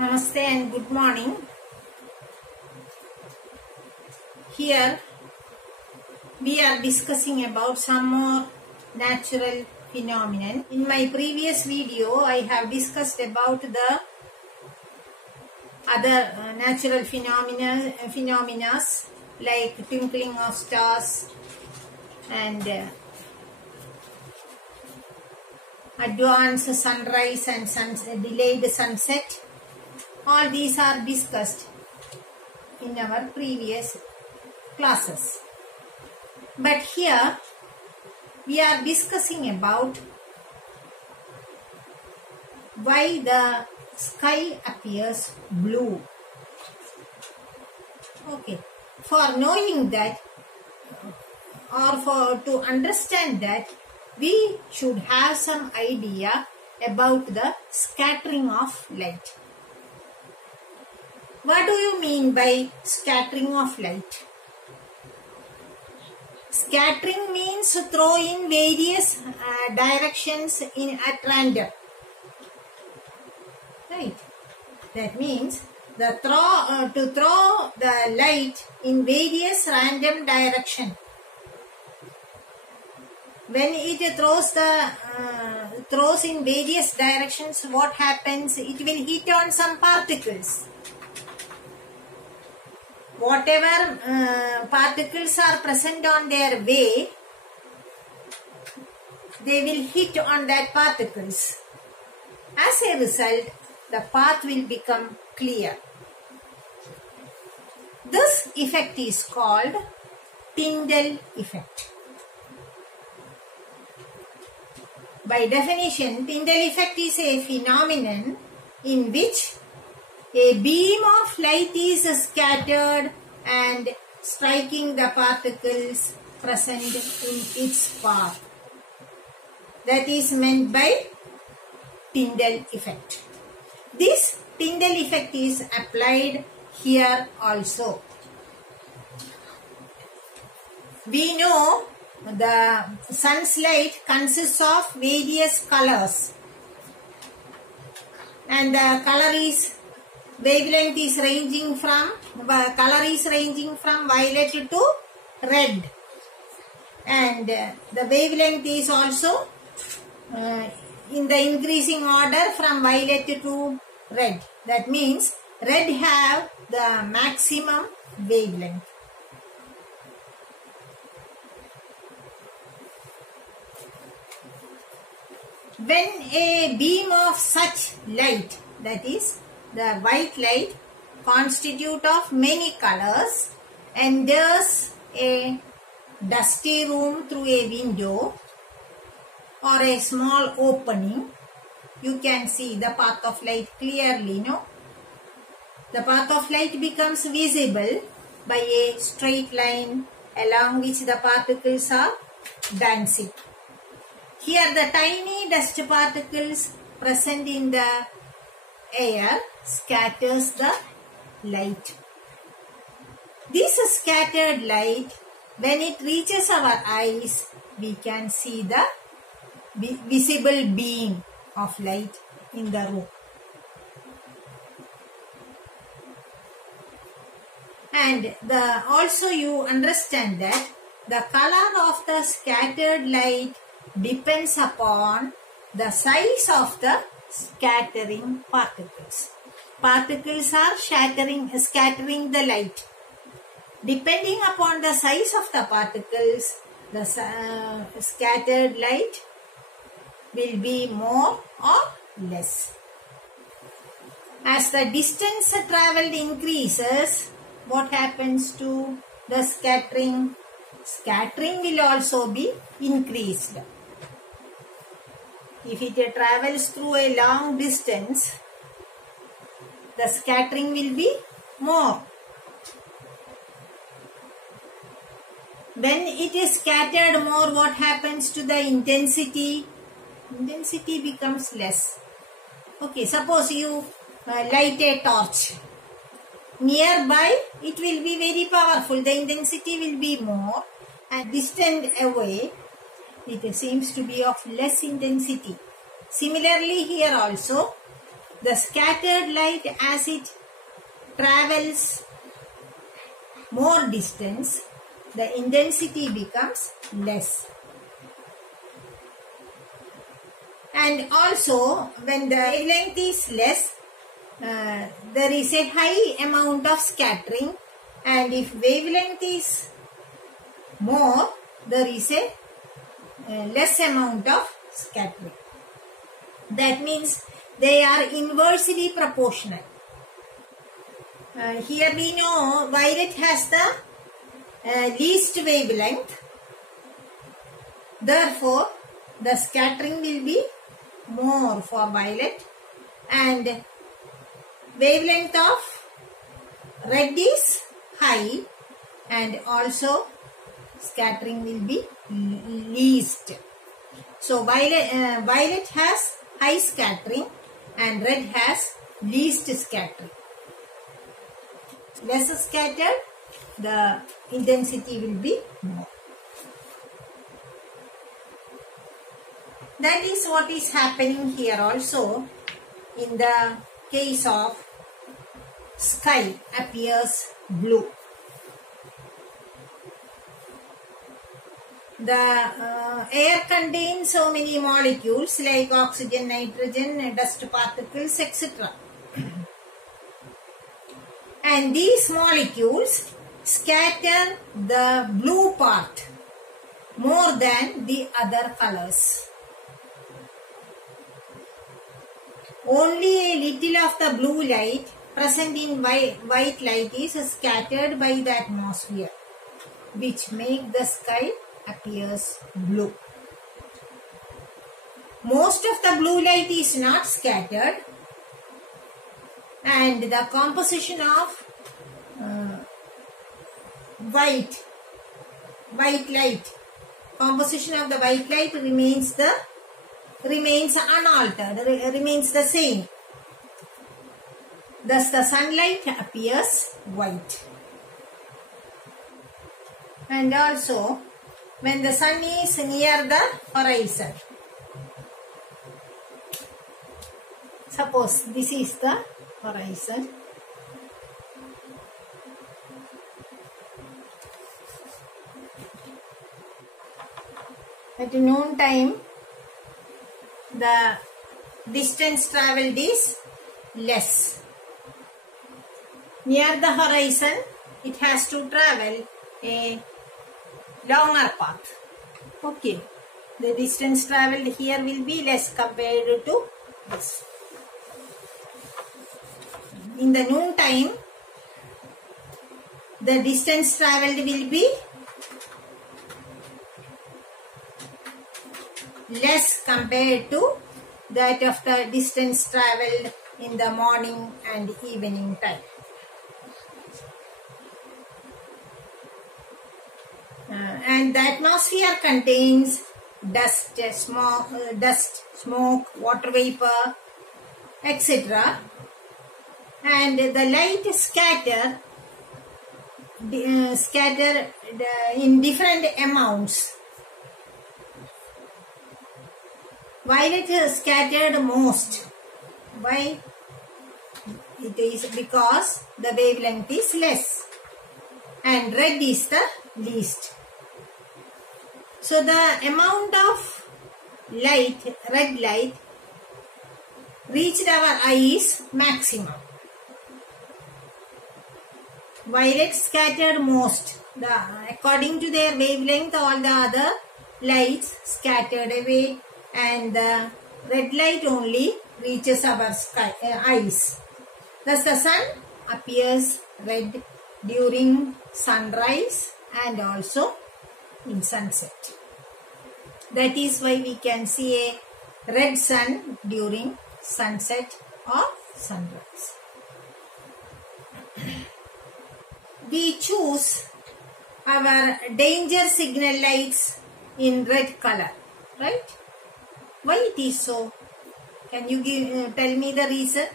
Namaste and good morning. Here we are discussing about some more natural phenomenon. In my previous video, I have discussed about the other natural phenomena like twinkling of stars and advanced sunrise and delayed sunset. All these are discussed in our previous classes. But here we are discussing about why the sky appears blue. Okay, for knowing that or to understand that, we should have some idea about the scattering of light. What do you mean by scattering of light? Scattering means throw in various directions at random. Right? That means to throw the light in various random direction. When it throws in various directions, what happens? It will hit on some particles. Whatever particles are present on their way, they will hit on that particles. As a result, the path will become clear. This effect is called Tyndall effect. By definition, Tyndall effect is a phenomenon in which a beam of light is scattered and striking the particles present in its path. That is meant by Tyndall effect. This Tyndall effect is applied here also. We know the sun's light consists of various colors, and the wavelength is ranging from violet to red, and the wavelength is also in the increasing order from violet to red. That means red have the maximum wavelength. When a beam of such light, that is the white light constitute of many colors, enters a dusty room through a window or a small opening, you can see the path of light clearly, no? The path of light becomes visible by a straight line along which the particles are dancing. Here the tiny dust particles present in the air scatters the light. This scattered light, when it reaches our eyes, we can see the visible beam of light in the room. And also you understand that the color of the scattered light depends upon the size of the scattering particles. Particles are scattering the light. Depending upon the size of the particles, the scattered light will be more or less. As the distance traveled increases, what happens to the scattering? Scattering will also be increased. If it travels through a long distance, the scattering will be more. When it is scattered more, what happens to the intensity? Intensity becomes less. Okay, suppose you light a torch. Nearby, it will be very powerful. The intensity will be more. And distant away, it seems to be of less intensity. Similarly, here also, the scattered light, as it travels more distance, the intensity becomes less. And also, when the wavelength is less, there is a high amount of scattering, and if wavelength is more, there is a less amount of scattering. That means they are inversely proportional. Here we know violet has the least wavelength. Therefore, the scattering will be more for violet, and wavelength of red is high, and also scattering will be least. So violet has high scattering and red has least scattering. Less scattered, the intensity will be more. That is what is happening here also. In the case of sky appears blue. The air contains so many molecules like oxygen, nitrogen, dust particles, etc. And these molecules scatter the blue part more than the other colors. Only a little of the blue light present in white light is scattered by the atmosphere, which make the sky appears blue. Most of the blue light is not scattered, and the composition of white light, composition of the white light remains unaltered, remains the same. Thus the sunlight appears white. And also, when the sun is near the horizon, suppose this is the horizon, at noon time the distance travelled is less. Near the horizon, it has to travel a longer path. Okay, the distance travelled here will be less compared to this. In the noon time, the distance travelled will be less compared to that of the distance travelled in the morning and evening time. And the atmosphere contains dust, smoke, water vapor, etc. And the light scattered in different amounts. Violet is scattered most. Why? It is because the wavelength is less, and red is the least. So the amount of light, red light, reached our eye is maximum. Violet scattered most. According to their wavelength, all the other lights scattered away, and the red light only reaches our eyes. Thus the sun appears red during sunrise and also in sunset. That is why we can see a red sun during sunset or sunrise. We choose our danger signal lights in red color, right? Why it is so? Can you tell me the reason?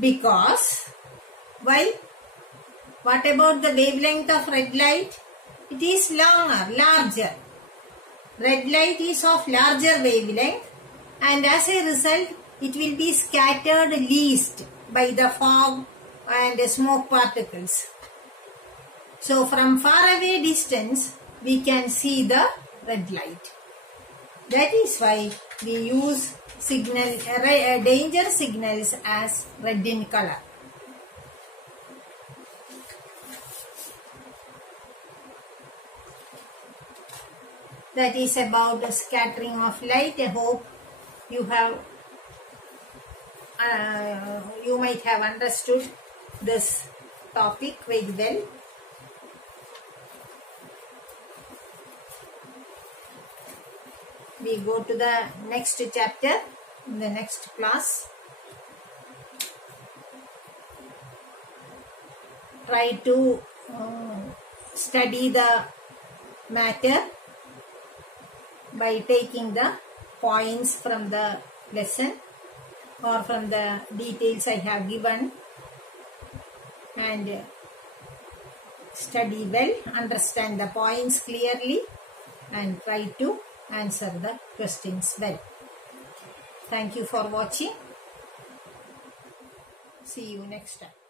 Because, why? What about the wavelength of red light? It is larger. Red light is of larger wavelength, and as a result, it will be scattered least by the fog and smoke particles. So from far away distance, we can see the red light. That is why we use danger signals as red in color. That is about the scattering of light. I hope you have, you might have understood this topic very well. We go to the next chapter in the next class. Try to study the matter by taking the points from the lesson or from the details I have given, and study well, understand the points clearly, and try to answer the questions well. Thank you for watching. See you next time.